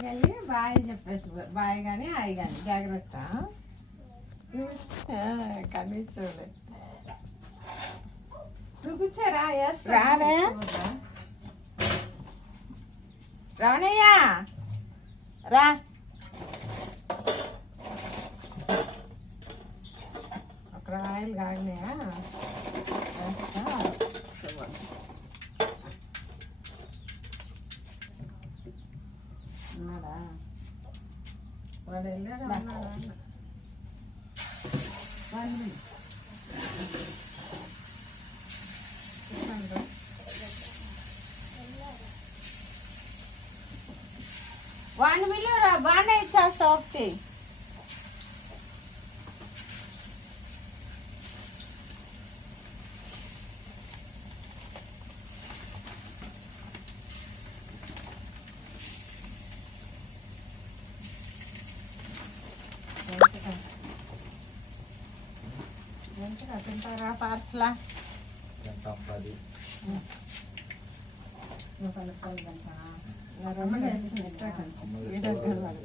వెళ్ళి బాయ్ చెప్పేసి బాయ్ కానీ హాయ్ కానీ జాగ్రత్త. కనిపించలే నువ్వు కూర్చోరా. రమణయ్య రా. ఒక రాయలు కాగినాయా వాడు వెళ్ళాడు ఉన్నాడా అన్న. రండి. కూర్చోండి రా. వాడిని పిలువరా బాగానే ఇచ్చేస్తా ఒకటి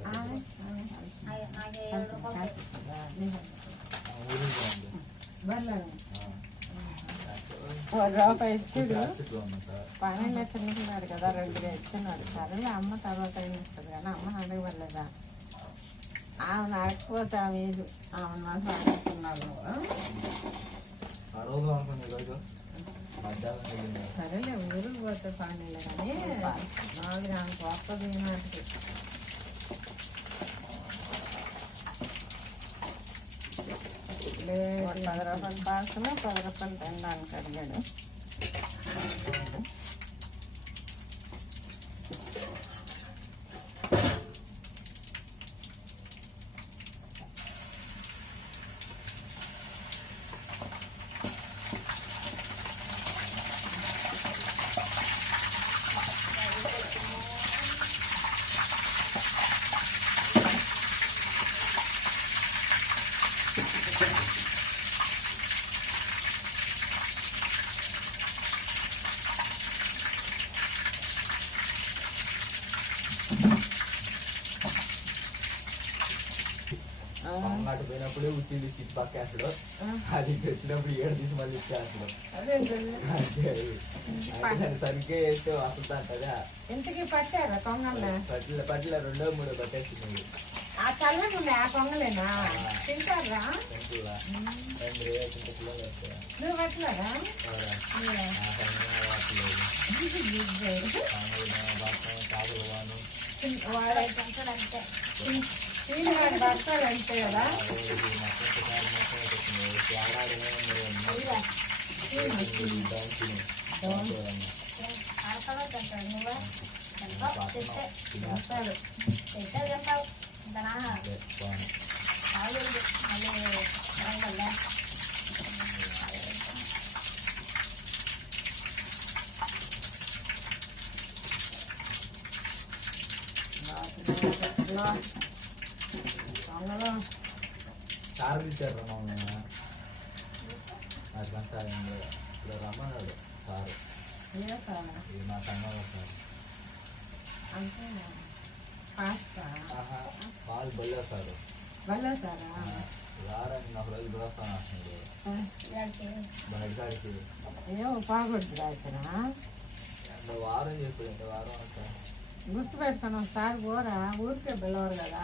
ఆ, బర్లేదు. ఓ రూపాయి ఇచ్చాడు పని చిన్నపిల్లాడు కదా రెండుగా ఇచ్చినాడు సరేలే అమ్మ తర్వాత అయిన ఇస్తుంది కానీ అమ్మ అడగవలేదా ఆమె అడగకపోతే ఆమె ఏదు ఆమె మాత్రం అడుగుతున్నాడు అరవదు అనుకుని ఈరోజు మధ్యాహ్నం వెళ్ళింది సరేలే ఊరికి పోతే పనిలే కానీ నాలుగు ఆమె వస్తుంది నాటికి లేదు పది రూపాయలు పార్సల్ పది రూపాయలు తినడానికి అడిగాడు పోయినప్పుడే ఉచ్చింది చిట్ పక్క వేస్తాడు అది తెచ్చినప్పుడు ఏడు తీసి మళ్ళీ అది దాన్ని సరిగ్గా వేస్తే వస్తుంది అంటదా? ఇంటికి పట్టారా కొంగల్ని పట్ల పట్ల రెండో మూడో పట్టేస్తుంది ఆ చల్లగా ఉన్నాయి ఆ కొంగలేనా? తింటారా? నువ్వు పట్టలేదా? అంతే వాడు పడతాడు అంతే కదా పడతాడు కొంగలు కారు ఇచ్చారు మమ్మల్ని అట్లంతా ఇప్పుడు రమ్మన్నాడు సారు. ఇది మా సంఘంలో సార్. అంటే వాళ్ళు బొల్లే సారు. రారని నాకు రోజు దోస్తాను అంటున్నాడు. బయటకాడికి. ఏమో బాగుంటుంది వారం చెప్పాడు వారం అంతా గుర్తు పెట్టుకుని ఒకసారి పోరా? ఊరికే పిలవరు కదా.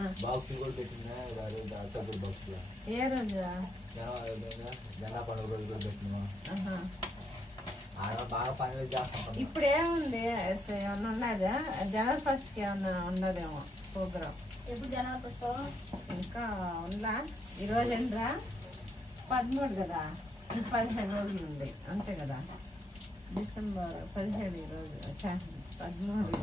ఆ. బాక్సులు కూడా పెట్టినా గారు డాక్టర్ బాక్సులు. ఏ రోజు? జనం పండుగ రోజు కూడా పెట్టినాం. ఇప్పుడు ఏముంది? ఏమన్నా ఉన్నదా? జనవరి ఫస్ట్కి ఏమన్నా ఉన్నదేమో ప్రోగ్రామ్. ఎప్పుడు వస్తావు ఇంకా ఉందా? ఈరోజు ఎంతరా పదమూడు కదా. పదిహేను రోజులు ఉంది. అంతే కదా. డిసెంబర్ పదిహేడు ఈరోజు పదమూడు.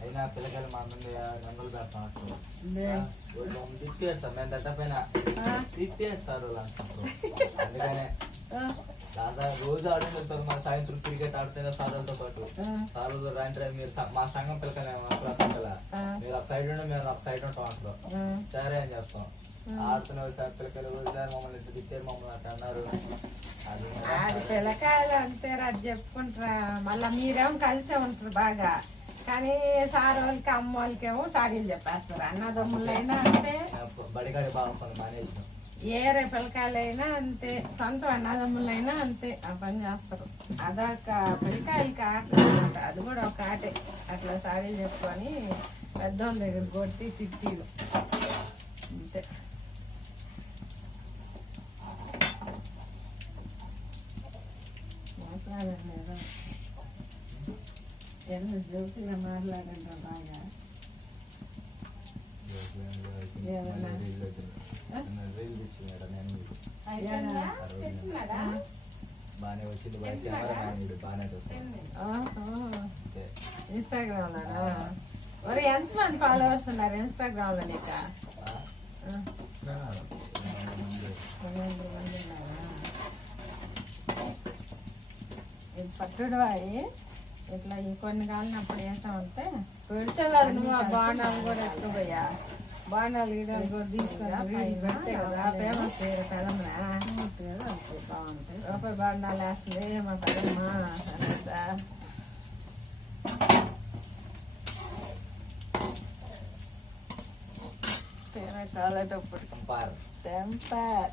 అయినా పిల్లకాయలు మా ముందు తిప్పేస్తారు అందుకనే దాదాపు రోజు మా సాయంత్రం క్రికెట్ ఆడుతున్న సార్లతో పాటు. సార్లు మీరు మా సంఘం పిల్లకాయలు ఆ, మీరు ఒక సైడ్ ఉండి మేము ఒక సైడ్ ఉంటాం అసలు. సరే అని చెప్తాం. ఆడుతున్నారు సార్ పిల్లకాయలు వదిలేరు మమ్మల్ని ఇట్లా తిట్టారు మమ్మల్ని అట్లా అన్నారు అది పిల్లకాయలు అంటే అది చెప్పుకుంటారా మళ్ళీ మీరేమో కలిసే ఉంటారు బాగా కానీ సార్ వాళ్ళకి అమ్మ వాళ్ళకేమో సాడీలు చెప్పేస్తారు అన్నదమ్ములైనా అంతే బడికాడి బాగుంటుంది మానేసి మానేసాం ఏరే పిల్లకాయలైనా అంతే సొంత అన్నదమ్ములైనా అంతే ఆ పని చేస్తారు అదొక పిల్లకాయలకి ఆట అనమాట అది కూడా ఒక ఆటే అట్లా సాడీలు చెప్పుకొని పెద్దోళ్ళ దగ్గర కొట్టి తిట్టిలు అంతే మాట్లాడారు ఎంత జోకుగా మాట్లాడండి బాగా బాగానే వచ్చింది బాగా కెమెరా మ్యాన్ బాగానే ఇన్స్టాగ్రామ్ లో ఎంత మంది ఫాలోవర్స్ ఉన్నారు ఇన్స్టాగ్రామ్ లో నీకా రుణవాయి ఇట్లా ఇంకొన్ని కాలినప్పుడు వేస్తా ఉంటే పెడితే కాదు నువ్వు ఆ బాణాలు కూడా ఎక్కువయ్యా బాణాలు గీడాలు కూడా తీసుకొని కదా ఫేమస్ పేరు కదమ్మా బాగుంటాయి రూపాయి బాణాలు వేస్తుంది. ఏమో కదమ్మా అన్నదా పేరు కాలేటప్పుడు టెంపర్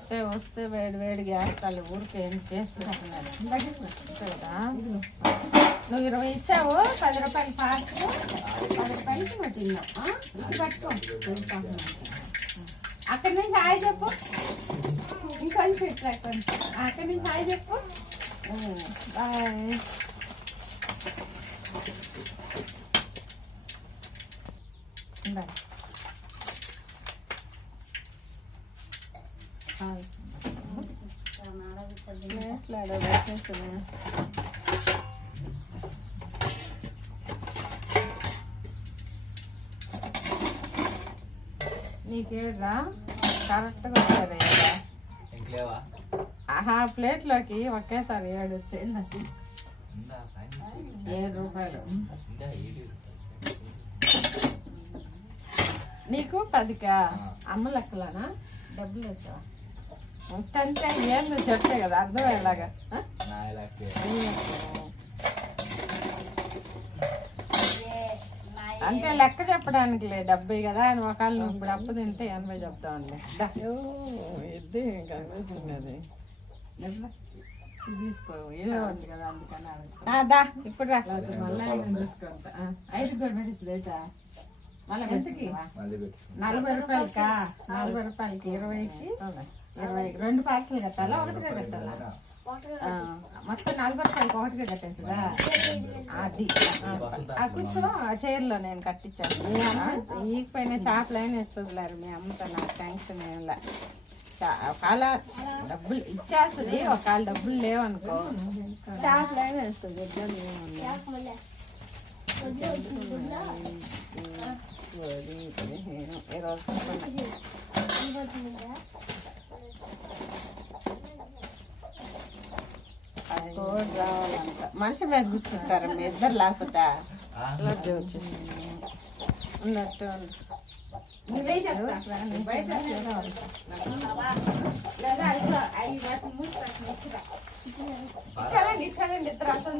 వస్తే వస్తే వేడి వేడి వేస్తాలు ఊరికే ఏం నువ్వు ఇరవై ఇచ్చావు పది రూపాయలు పాస్ పది రూపాయలకి పట్టిందా ఇది పట్టుకో. అక్కడి నుంచి హాయ్ చెప్పు. ఇంకొంచెం ఇట్లా కొంచెం అక్కడి నుంచి హాయ్ చెప్పు. బాయ్. ఉండాలి నీకేడ్రా కరెక్ట్గా వచ్చానయ్యా ఆహా ప్లేట్లోకి ఒకేసారి ఏడు వచ్చేయండి నాకు ఏడు రూపాయలు నీకు పదికా? అమ్మ లెక్కలనా? డబ్బులు వచ్చావా ఉంటే ఏం నువ్వు చెప్తే కదా అర్థమయ్యేలాగా అంటే లెక్క చెప్పడానికి లే డెబ్బై కదా అని ఒకవేళ నువ్వు ఇప్పుడు అప్పు తింటే ఎనభై చెప్తామండి ఇది కనిపిస్తుంది తీసుకో ఏదో ఉంది కదా అందుకని దా ఇప్పుడు రా. మళ్ళీ ఆయన తీసుకుంటా. ఐదు కూడా పెట్టిస్తుంది అయితే నలభై రూపాయలకా? నలభై రూపాయలకి. ఇరవైకి? ఇరవైకి రెండు పార్సల్ కట్టాలా? ఒకటిగా కట్టాలా? మొత్తం నలభై రూపాయలకి ఒకటిగా కట్టేసిందా? అది. ఆ కూర్చో. ఆ చైర్లో నేను కట్టించాను ఈ పైన చేపలు అయినా ఇస్తుందిలేరు మీ అమ్మతో నాకు టెన్షన్ ఏంలా ఒకవేళ డబ్బులు ఇచ్చేస్తుంది. ఒకవేళ డబ్బులు లేవనుకో. చేపలు అయినా ఇస్తుంది ఇబ్బంది ఏముంది మంచం మీద కూర్చుంటారు మీ ఇద్దరు లేకపోతే ఉన్నట్టు ఇచ్చారండి ఇద్దరు అసలు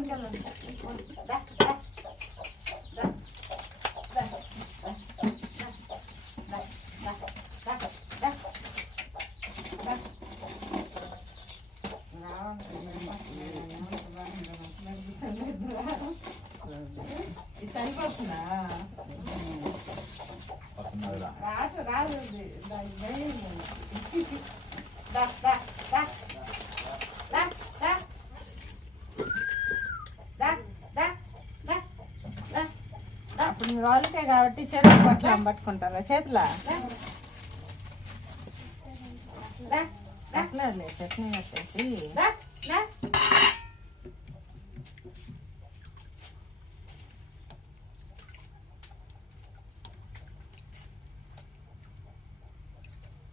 అప్పుడు మీరు వాళ్ళకే కాబట్టి చేతులు పట్ల పట్టుకుంటారా చేతుల? పట్టలేదులే చట్నీ వచ్చేసి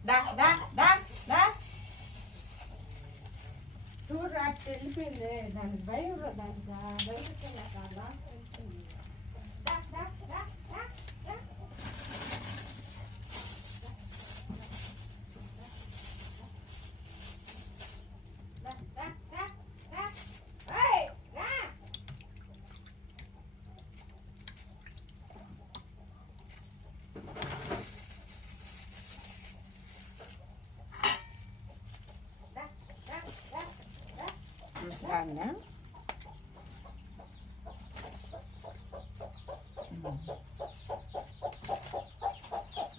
da, da. వెళ్ళిపోయింది దానికి భయం దానికి. భయం దా, దా, దా, దా, దా. దా, దా, దా, దా. ఏయ్, రా. దా, దా, దా, దా. రాన్నా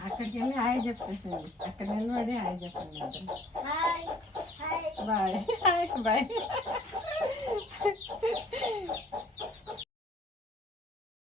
అక్కడికి వెళ్ళి హాయ్ చెప్పేసింది అక్కడ నిలబడి హాయ్ చెప్పండి హాయ్ హాయ్ బాయ్ బాయ్